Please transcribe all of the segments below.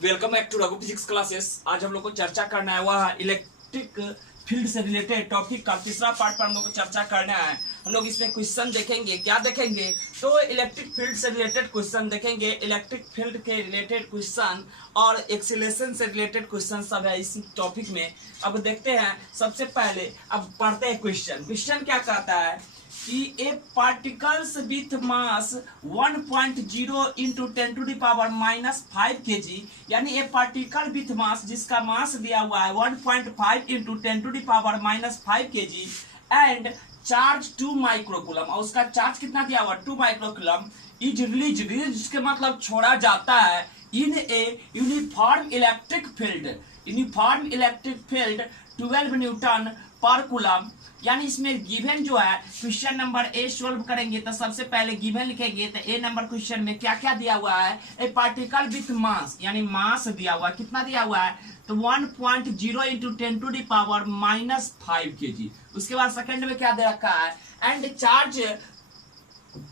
Welcome back to Raghu physics classes. आज हम लोग को चर्चा करना है वह इलेक्ट्रिक फील्ड से रिलेटेड टॉपिक का तीसरा पार्ट पर हम लोग को चर्चा करना है। हम लोग इसमें क्वेश्चन देखेंगे। क्या देखेंगे? तो इलेक्ट्रिक फील्ड से रिलेटेड क्वेश्चन देखेंगे। इलेक्ट्रिक फील्ड के रिलेटेड क्वेश्चन और एक्सीलरेशन से रिलेटेड क्वेश्चन सब है इस टॉपिक में। अब देखते हैं, सबसे पहले अब पढ़ते हैं क्वेश्चन। क्वेश्चन क्या कहता है कि a particles with mass 1.0 into 10⁻⁻5 kg, यानी ए पार्टिकल विथ मास जिसका मास दिया हुआ है 1.5 into 10⁻⁻5 kg and charge 2 microcoulomb, और उसका चार्ज कितना दिया हुआ 2 माइक्रोकूलम इज रिलीज के मतलब छोड़ा जाता है in a uniform electric field 12 newton per coulomb. यानी इसमें गिवन जो है क्वेश्चन नंबर ए सोल्व करेंगे तो सबसे पहले गिवन लिखेंगे। तो ए नंबर क्वेश्चन में क्या क्या दिया हुआ है? ए पार्टिकल विथ मास, यानी मास दिया हुआ है। कितना दिया हुआ है? तो 1.0 इंटू 10⁻⁻5 kg। उसके बाद सेकंड में क्या दे रखा है? एंड चार्ज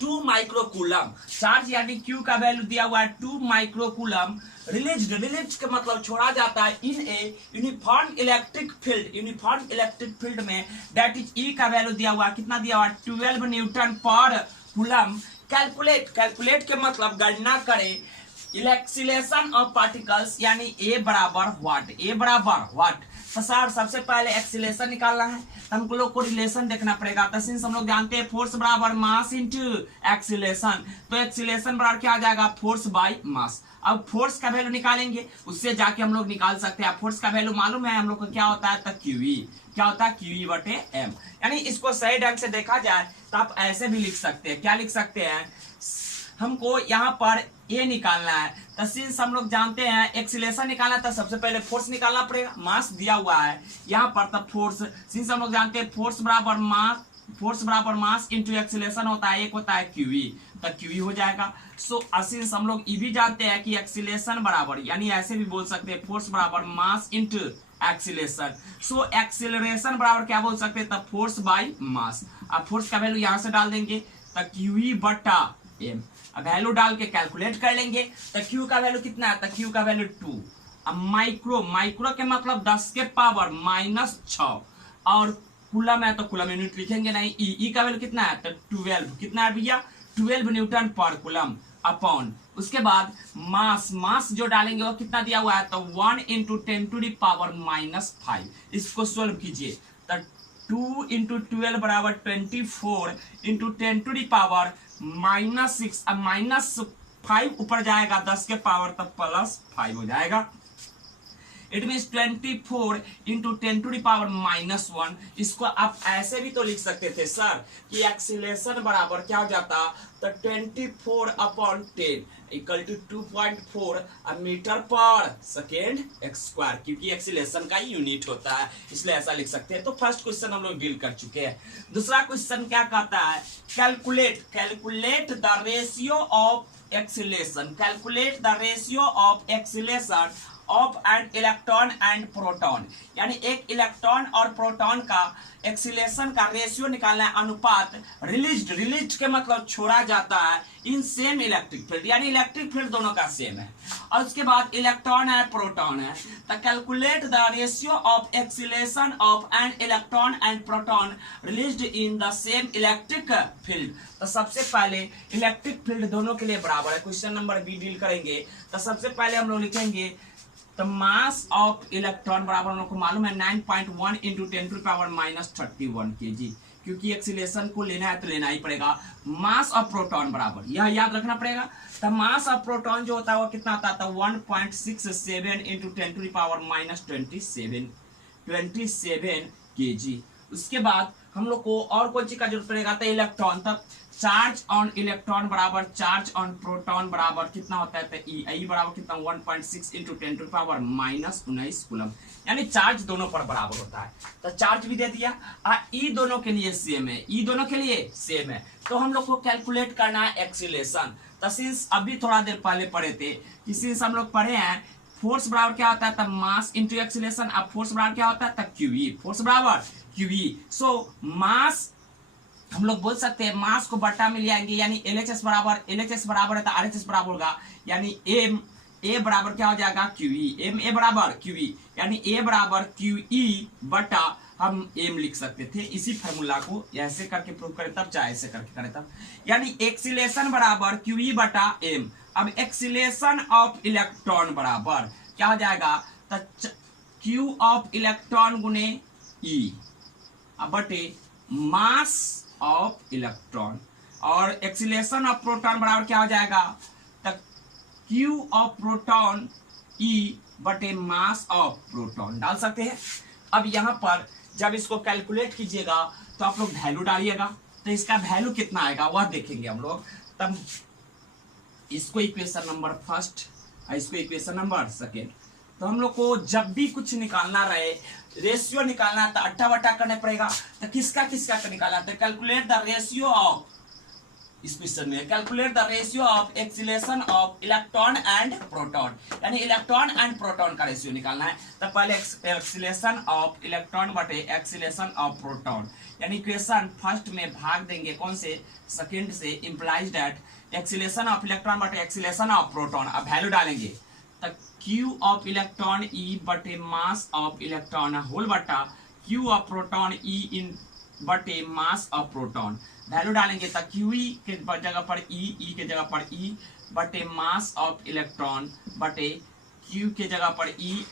2 माइक्रोकूलम, चार्ज यानी क्यू का वैल्यू दिया हुआ है 2 माइक्रोकूलम। रिलीज का मतलब छोड़ा जाता है in a uniform electric field में दैट इज ई का वैल्यू दिया हुआ है। कितना दिया हुआ है? 12 न्यूटन पर कूलम। कैलकुलेट के मतलब गणना करें एक्सीलरेशन ऑफ पार्टिकल्स, यानी ए बराबर व्हाट। तो सर सबसे पहले एक्सीलरेशन निकालना है तो हम लोग को रिलेशन देखना पड़ेगा। तो सिंस हम लोग जानते हैं फोर्स बराबर मास इनटू एक्सीलरेशन, तो एक्सीलरेशन बराबर क्या आ जाएगा? Force by mass. अब फोर्स का वैल्यू निकालेंगे, उससे जाके हम लोग निकाल सकते हैं। फोर्स का वैल्यू मालूम है हम लोग को क्या होता है? तो क्यूई। क्या होता है? क्यूई बटे एम। यानी इसको सही ढंग से देखा जाए तो आप ऐसे भी लिख सकते हैं। क्या लिख सकते हैं? हमको यहाँ पर ए निकालना है तो सिंस हम लोग जानते हैं एक्सीलरेशन निकालना था, सबसे पहले फोर्स निकालना पड़ेगा। मास दिया हुआ है यहाँ पर, तब फोर्स, सिंस हम लोग जानते हैं फोर्स बराबर मास इंटू एक्सीलरेशन होता है, एक होता है क्यूई, तो क्यूई हो जाएगा। सो सिंस हम लोग ये भी जानते हैं कि एक्सीलरेशन बराबर, यानी ऐसे भी बोल सकते हैं फोर्स बराबर मास इंटू एक्सीलरेशन। सो एक्सीलरेशन बराबर क्या बोल सकते हैं? तब फोर्स बाय मास। अब फोर्स का वैल्यू यहाँ से डाल देंगे तो क्यूई बटा एम। अब वैल्यू डाल के कैलकुलेट कर लेंगे तो क्यू का वैल्यू कितना है? तो क्यू का वैल्यू 2। अब माइक्रो के मतलब 10 के पावर -6, और कूलम है तो कूलम यूनिट लिखेंगे नहीं। ई का वैल्यू कितना है? तो 12। कितना है भैया? 12 न्यूटन पर कूलम अपॉन, उसके बाद मास जो डालेंगे वो कितना दिया हुआ है? तो 1 इंटू 10⁻⁻5। इसको सोल्व कीजिए तो 2 इंटू 12 बराबर 24 इंटू 10⁻⁻6। अब -5 ऊपर जाएगा 10 के पावर, तब +5 हो जाएगा। It mean 24 into 10⁻⁻1। इसको आप ऐसे भी तो लिख सकते थे सर कि एक्सीलरेशन बराबर क्या हो जाता? तो 24/10 इक्वल टू 2.4 मीटर पर सेकेंड स्क्वायर, क्योंकि एक्सीलरेशन का यूनिट होता है, इसलिए ऐसा लिख सकते हैं। तो फर्स्ट क्वेश्चन हम लोग डील कर चुके हैं। दूसरा क्वेश्चन क्या कहता है? Calculate the ratio of acceleration of an electron and proton, यानी एक इलेक्ट्रॉन और प्रोटॉन का एक्सीलरेशन का रेशियो निकालना है, अनुपात। रिलीज के मतलब छोड़ा जाता है इन सेम इलेक्ट्रिक फील्ड, यानी इलेक्ट्रिक फील्ड दोनों का सेम है, और उसके बाद इलेक्ट्रॉन है प्रोटॉन है। तो calculate the ratio of acceleration of an electron and proton released in the same electric field. तो सबसे पहले इलेक्ट्रिक फील्ड दोनों के लिए बराबर है। क्वेश्चन नंबर बी डील करेंगे। तो सबसे पहले हम लोग लिखेंगे तो मास ऑफ इलेक्ट्रॉन बराबर हम लोग को मालूम है 9.1 इंटू 10⁻31 kg, क्योंकि एक्सीलरेशन को लेना है तो लेना ही पड़ेगा। मास ऑफ प्रोटॉन बराबर, यह याद रखना पड़ेगा। तो मास ऑफ प्रोटॉन जो होता है वो कितना आता है? 1.67 इंटू 10⁻27 kg। उसके बाद हम लोग को और कोई चीज का जरूरत पड़ेगा तो इलेक्ट्रॉन, तब चार्ज ऑन इलेक्ट्रॉन बराबर चार्ज ऑन प्रोटॉन बराबर कितना होता है? तो ई बराबर कितना? 1.6 इंटू 10⁻⁻19 कूलम, यानी चार्ज दोनों पर बराबर होता है। तो चार्ज भी दे दिया। ई दोनों के लिए सेम है, तो हम लोग को कैलकुलेट करना है एक्सीलरेशन। तो सिंस अभी थोड़ा देर पहले पढ़े थे कि सिंस हम लोग पढ़े हैं फोर्स बराबर क्या होता है? तब मास इंटू एक्सीलरेशन। अब फोर्स बराबर क्या होता है? तब क्यूई। फोर्स बराबर क्यूई। सो मास हम लोग बोल सकते हैं मास को बट्टा में ले आएंगे, यानी LHS बराबर है तो RHS बराबर होगा, यानी ए बराबर क्या हो जाएगा क्यूई, एम ए बराबर क्यूई, यानी ए बराबर क्यूई बटा हम एम लिख सकते थे। इसी फार्मूला को ऐसे करके प्रूव करें तब, चाहे ऐसे करके करें तब, यानी एक्सीलरेशन बराबर क्यूई बटा एम। अब एक्सीलरेशन ऑफ इलेक्ट्रॉन बराबर क्या हो जाएगा, तो क्यू ऑफ इलेक्ट्रॉन गुने ई बटे मास ऑफ इलेक्ट्रॉन, और एक्सीलरेशन ऑफ प्रोटॉन बराबर क्या हो जाएगा, तो क्यू ऑफ प्रोटॉन ई बटे मास ऑफ प्रोटॉन डाल सकते हैं। अब यहां पर जब इसको कैलकुलेट कीजिएगा तो आप लोग वैल्यू डालिएगा, तो इसका वैल्यू कितना आएगा वह देखेंगे हम लोग। तब इसको इक्वेशन नंबर फर्स्ट और इसको इक्वेशन नंबर सेकेंड। तो हम लोग को जब भी कुछ निकालना रहे, रेशियो निकालना है, तो अट्ठा बट्टा करना पड़ेगा। तो किसका किसका का निकालना है, तो कैलकुलेट द रेशियो ऑफ, इस क्वेश्चन में calculate the ratio of acceleration of electron and proton, यानी इलेक्ट्रॉन एंड प्रोटॉन का रेशियो निकालना है। तो पहले एक्सीलरेशन ऑफ इलेक्ट्रॉन बटे एक्सीलरेशन ऑफ प्रोटॉन, यानी इक्वेशन फर्स्ट में भाग देंगे कौन से, सेकंड से, implies that acceleration of electron बटे एक्सीलरेशन ऑफ प्रोटॉन। अब वैल्यू डालेंगे, तो क्यू ऑफ इलेक्ट्रॉन ई बटे मास ऑफ इलेक्ट्रॉन होल बटा क्यू ऑफ प्रोटॉन ई इन बटे मास ऑफ प्रोटॉन। वैल्यू डालेंगे तो क्यूई के जगह पर ई के जगह पर ई बटे मास ऑफ इलेक्ट्रॉन बटे क्यू के जगह पर ई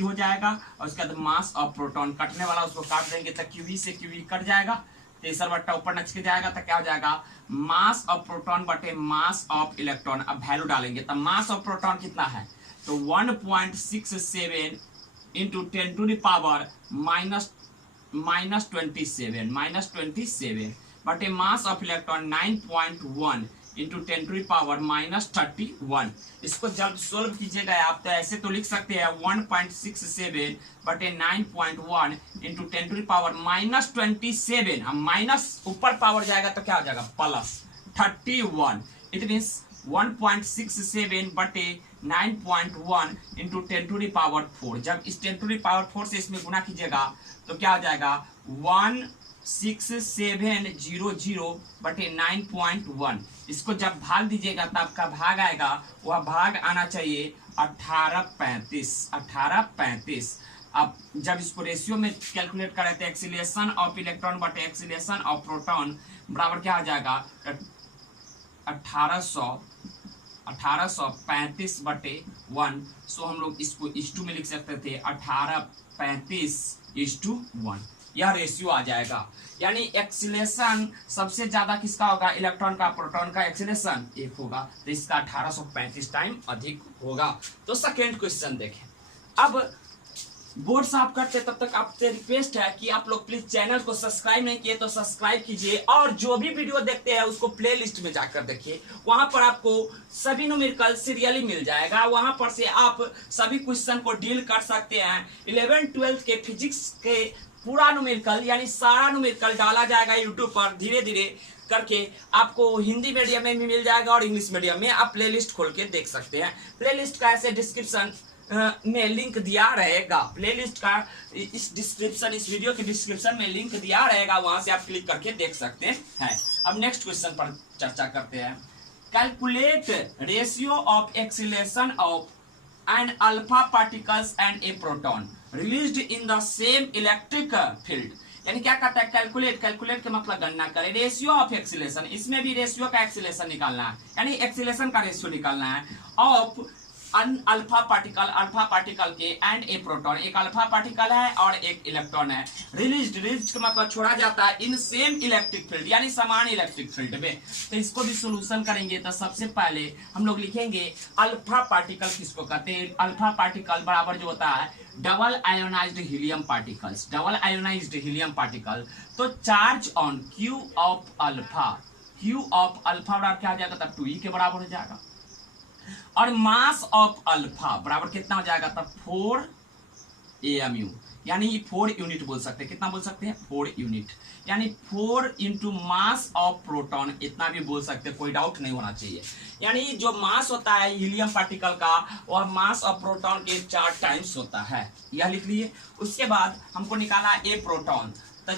हो जाएगा, और उसके बाद मास ऑफ प्रोटॉन कटने वाला उसको काट देंगे तो क्यूई से क्यूई कट जाएगा, तेसर बट्टा ऊपर नच के जाएगा, तो क्या हो जाएगा मास ऑफ प्रोटॉन बटे मास ऑफ इलेक्ट्रॉन। अब वैल्यू डालेंगे तो मास ऑफ प्रोटॉन कितना है, तो 1.67 इंटू 10 टू द पावर -27 बटे mass of electron 9.1 into 10 to the power -31। इसको जब सोल्व कीजिएगा आप तो ऐसे तो लिख सकते हैं 1.67 बटे 9.1 इंटू 10 टू द पावर -27। हम माइनस ऊपर पावर जाएगा तो क्या हो जाएगा +31। इट मीन्स 1.67 बटे 9.1 इंटू 10 टू द पावर 4। जब इस 10 टू द पावर 4 से इसमें गुना कीजिएगा तो क्या हो जाएगा 16700 बटे 9.1। इसको जब भाग दीजिएगा तो आपका भाग आएगा, वह भाग आना चाहिए 1835। अब जब इसको रेशियो में कैलकुलेट करें तो एक्सीलरेशन ऑफ इलेक्ट्रॉन बटे एक्सीलरेशन ऑफ प्रोटॉन बराबर क्या हो जाएगा 1835 बटे 1। सो हम लोग इसको इस टू में लिख सकते थे 1835:1। यह रेशियो आ जाएगा, यानी एक्सीलरेशन सबसे ज्यादा किसका होगा, इलेक्ट्रॉन का, प्रोटॉन का एक्सीलरेशन 1 होगा, तो इसका 1835 टाइम अधिक होगा। तो सेकेंड क्वेश्चन देखें। अब बोर्ड साफ करते तब तक आपसे रिक्वेस्ट है कि आप लोग प्लीज चैनल को सब्सक्राइब नहीं किए तो सब्सक्राइब कीजिए, और जो भी वीडियो देखते हैं उसको प्लेलिस्ट में जाकर देखिए, वहां पर आपको सभी न्यूमेरिकल सीरियली मिल जाएगा। वहां पर से आप सभी क्वेश्चन को डील कर सकते हैं। 11th-12th के फिजिक्स के पूरा न्यूमेरिकल यानी सारा न्यूमेरिकल डाला जाएगा यूट्यूब पर, धीरे धीरे करके आपको हिंदी मीडियम में भी मिल जाएगा और इंग्लिश मीडियम में। आप प्लेलिस्ट खोल के देख सकते हैं। प्लेलिस्ट का ऐसे डिस्क्रिप्शन में लिंक दिया रहेगा, प्लेलिस्ट का इस वीडियो के डिस्क्रिप्शन में लिंक दिया रहेगा, वहां से आप क्लिक करके देख सकते हैं। अब नेक्स्ट क्वेश्चन पर चर्चा करते हैं। Calculate ratio of acceleration of and alpha particles and a proton released in the same electric field. यानी क्या कहता है कैलकुलेट के मतलब गणना करें रेशियो ऑफ एक्सीलरेशन, इसमें भी रेशियो का एक्सीलरेशन निकालना है, यानी एक्सीलरेशन का रेशियो निकालना है ऑफ अल्फा पार्टिकल के एंड ए प्रोटॉन। एक अल्फा पार्टिकल है और एक इलेक्ट्रॉन है। रिलीज्ड का मतलब छोड़ा जाता है इन सेम इलेक्ट्रिक फील्ड, यानी समान इलेक्ट्रिक फील्ड में। तो इसको भी सोल्यूशन करेंगे तो सबसे पहले हम लोग लिखेंगे अल्फा पार्टिकल किसको कहते हैं। अल्फा पार्टिकल बराबर जो होता है double ionised helium particles, double ionised helium particle. तो charge on Q of alpha बराबर क्या हो जाएगा, तब 2e के बराबर हो जाएगा, और मास ऑफ अल्फा बराबर कितना हो जाएगा, तब 4 AMU, यानी 4 यूनिट बोल सकते हैं। कितना बोल सकते हैं 4 यूनिट, यानी 4 इंटू मास ऑफ प्रोटॉन, इतना भी बोल सकते हैं, कोई डाउट नहीं होना चाहिए। यानी जो मास होता है हीलियम पार्टिकल का वह मास ऑफ प्रोटॉन के 4 टाइम्स होता है, यह लिख लीजिए। उसके बाद हमको निकाला ए प्रोटॉन, तो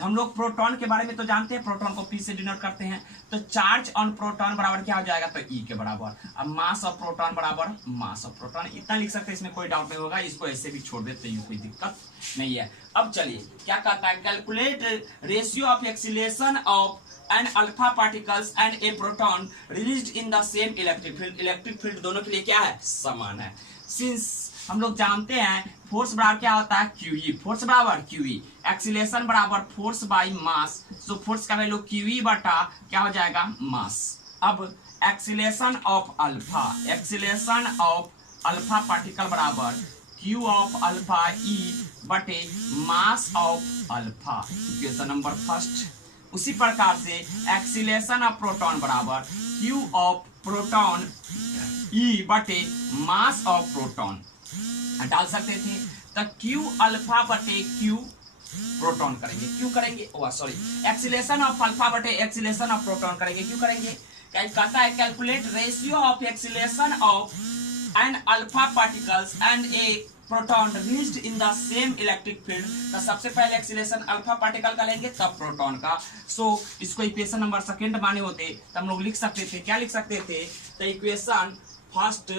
हम लोग प्रोटॉन के बारे में तो जानते हैं, प्रोटॉन को P से डिनोट करते हैं, तो चार्ज ऑन प्रोटॉन बराबर क्या हो जाएगा, तो E के बराबर। अब मास ऑफ प्रोटॉन बराबर मास ऑफ प्रोटॉन, इतना लिख सकते हैं, इसमें कोई डाउट नहीं होगा, इसको ऐसे भी छोड़ देते हैं, कोई दिक्कत नहीं है। अब चलिए क्या कहता है, calculate ratio of acceleration of an alpha particles and a proton released in the same electric field. Electric field दोनों के लिए क्या है, समान है। सिंस हम लोग जानते हैं फोर्स बराबर क्या होता है, QE, फोर्स बराबर QE, एक्सीलरेशन बराबर force by mass, so force का वैल्यू QE बटा क्या हो जाएगा, मास। अब acceleration of alpha, acceleration of alpha particle बराबर Q ऑफ अल्फा E बटे mass of alpha, equation number first. उसी प्रकार से एक्सीलरेशन ऑफ प्रोटॉन बराबर Q ऑफ प्रोटॉन E बटे मास ऑफ प्रोटॉन डाल सकते थे, तो Q अल्फा बटे Q प्रोटॉन करेंगे, क्यों करेंगे, सॉरी, एक्सीलरेशन ऑफ अल्फा बटे एक्सीलरेशन ऑफ प्रोटॉन करेंगे, क्यों करेंगे, कहता है calculate ratio of acceleration of an alpha particles and a proton released in the same electric field. तो सबसे पहले एक्सीलरेशन अल्फा पार्टिकल का लेंगे, तब प्रोटॉन का। सो इसको इक्वेशन नंबर सेकंड माने होते तो हम लोग लिख सकते थे, क्या लिख सकते थे, तो equation first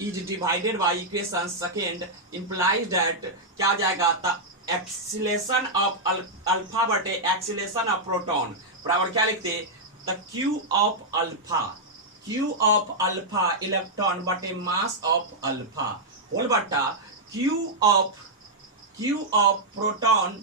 is divided by equation second implies that क्या आ जाएगा, तो एक्सीलरेशन ऑफ अल्फा बटे एक्सीलरेशन ऑफ प्रोटॉन बराबर क्या लिखते, तो Q of alpha, Q of alpha electron बटे मास ऑफ अल्फा होल बटा Q of proton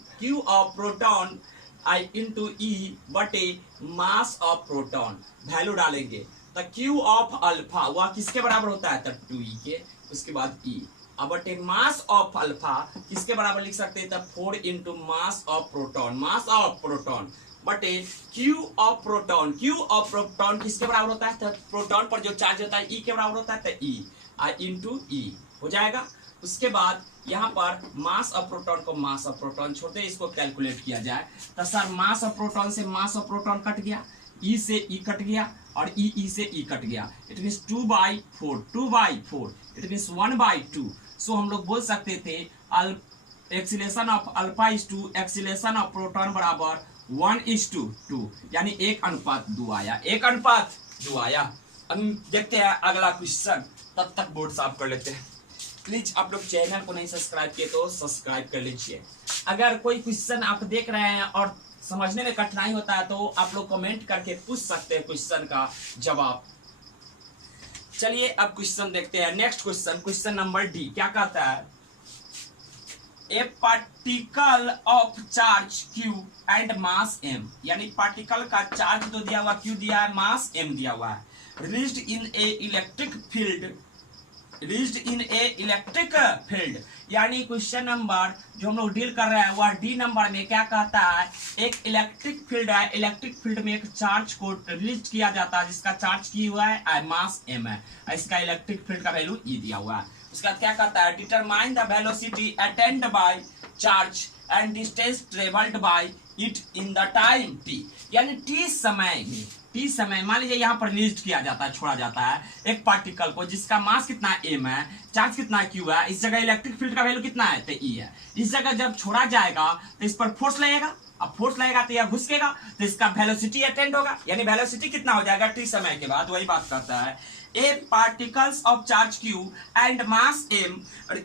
I into E बटे मास ऑफ प्रोटॉन, वैल्यू डालेंगे, तो Q ऑफ अल्फा वह किसके बराबर होता है, तो 2E के, उसके बाद E, अब बटे मास ऑफ अल्फा किसके बराबर लिख सकते हैं, तो 4 into mass of proton, mass of proton बटे Q ऑफ प्रोटॉन किसके बराबर होता है, तो प्रोटॉन पर जो चार्ज होता है E के बराबर होता है, तो E I इंटू E हो जाएगा। उसके बाद यहाँ पर मास ऑफ प्रोटॉन को मास ऑफ प्रोटॉन छोड़ते हैं, इसको कैलकुलेट किया जाए, तो सर मास ऑफ प्रोटॉन से मास ऑफ प्रोटॉन कट गया, E से E कट गया और E से E कट गया, it means 2/4, it means 1/2। So हम लोग बोल सकते थे acceleration of alpha is to acceleration of proton बराबर 1:2, यानी 1:2 आया, 1:2 आया। अब देखते हैं अगला क्वेश्चन, तब तक बोर्ड साफ कर लेते हैं। प्लीज आप लोग चैनल को नहीं सब्सक्राइब किए तो सब्सक्राइब कर लीजिए। अगर कोई क्वेश्चन आप देख रहे हैं और समझने में कठिनाई होता है तो आप लोग कमेंट करके पूछ सकते हैं क्वेश्चन का जवाब। चलिए अब क्वेश्चन देखते हैं, next question, question number D क्या कहता है, ए particle of charge Q and mass M, यानी पार्टिकल का चार्ज तो दिया हुआ Q दिया है, मास M दिया हुआ है, released in A electric field, यानी क्वेश्चन नंबर जो हम लोग डील कर रहे हैं वह डी नंबर में क्या कहता है, एक इलेक्ट्रिक फील्ड है, इलेक्ट्रिक फील्ड में एक चार्ज को रिलीज किया जाता है जिसका चार्ज की हुआ है मास M है, इसका इलेक्ट्रिक फील्ड का वैल्यू E दिया हुआ है। उसके बाद क्या कहता है, determine the velocity attained by charge and distance travelled by it in the time t, यानी t समय मान लीजिए यहाँ पर रिलीज किया जाता है, छोड़ा जाता है एक पार्टिकल को जिसका मास कितना M है, चार्ज कितना Q है, इस जगह इलेक्ट्रिक फील्ड का वैल्यू कितना है, तो E है। इस जगह जब छोड़ा जाएगा तो इस पर फोर्स लगेगा, अब फोर्स लगेगा तो यह घुसकेगा, तो इसका वेलोसिटी अटेंड होगा, यानी वेलोसिटी कितना हो जाएगा t समय के बाद, वही बात करता है। A particles of charge Q and mass M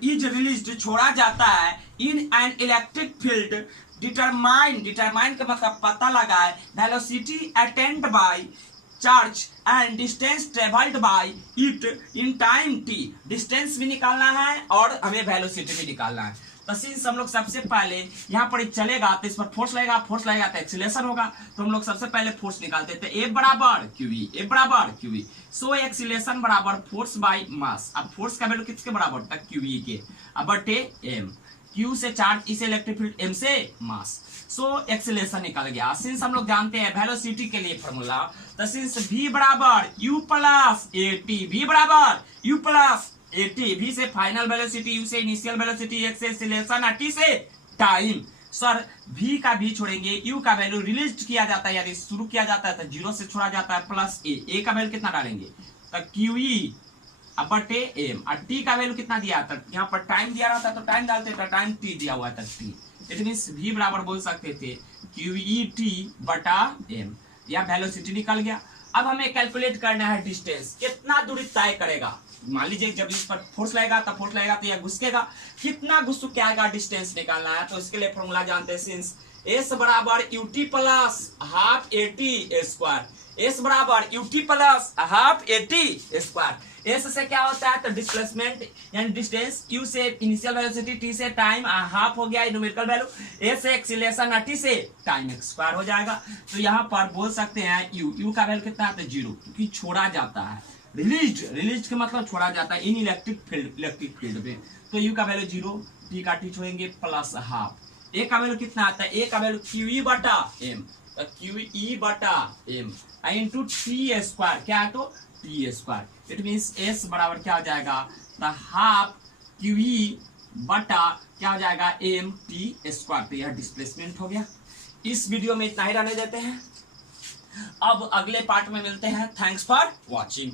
is released, छोड़ा जाता है in an electric field, determine का मतलब पता लगाए, velocity attained by charge and distance travelled by it in time t, distance भी निकालना है और हमें वेलोसिटी भी निकालना है। तो सिंस हम लोग सबसे पहले यहाँ पर चलेगा तो इस पर फोर्स लगेगा तो एक्सीलरेशन होगा, तो हम लोग सबसे पहले फोर्स निकालते थे, F बराबर QE, सो एक्सीलरेशन बराबर फोर्स बाय मास, अब फोर्स का वैल्यू किसके बराबर था, QE के, अब बटे M, Q से चार्ज, इसे इलेक्ट्रिक फील्ड, M से मास, सो एक्सीलरेशन निकल गया। सिंस हम लोग जानते हैं वेलोसिटी के लिए फॉर्मूला, तो सिंस V बराबर U प्लस AT, V बराबर U प्लस AT, V से फाइनल वेलोसिटी, U से इनिशियल वेलोसिटी, X से एक्सीलरेशन, T से टाइम। सर V का V छोड़ेंगे, U का वैल्यू रिलीज किया जाता है यानी शुरू किया जाता है तो 0 से छोड़ा जाता है, प्लस A का वैल्यू कितना डालेंगे, तो QE अब बटे M, और T का वैल्यू कितना दिया था, यहाँ पर टाइम दिया रहता तो टाइम डालते, टाइम T दिया हुआ था T, इट मींस V बराबर बोल सकते थे QET बटा m, यह वेलोसिटी निकल गया। अब हमें कैलकुलेट करना है डिस्टेंस, कितना दूरी तय करेगा। मान लीजिए जब इस पर फोर्स लगेगा तो यह घुसकेगा, कितना घुसक आएगा डिस्टेंस निकालना है। तो इसके लिए फॉर्मूला जानते हैं, सिंस s बराबर ut plus half at square, s बराबर ut plus half at square. s से क्या होता है तो डिस्प्लेसमेंट यानी डिस्टेंस, u से इनिशियल वेलोसिटी, t से टाइम, हाफ हो गया न्यूमेरिकल वैल्यू, a से एक्सीलरेशन, t से टाइम स्क्वायर हो जाएगा। तो यहाँ पर बोल सकते हैं u का वैल्यू कितना है तो 0, क्योंकि छोड़ा जाता है। रिलीज का मतलब छोड़ा जाता है इन इलेक्ट्रिक फील्ड पे। तो u का वैल्यू 0, t का t छोड़ेंगे प्लस हाफ। a का वैल्यू कितना आता है, a का वैल्यू QE बटा m, तो QE बटा m इंटू t स्क्वायर, क्या है तो t square. It means s बराबर क्या हो जाएगा तो हाफ QE बटा क्या हो जाएगा m t स्क्वायर। तो यह डिस्प्लेसमेंट हो गया। इस वीडियो में इतना ही रहने देते हैं, अब अगले पार्ट में मिलते हैं। Thanks for watching.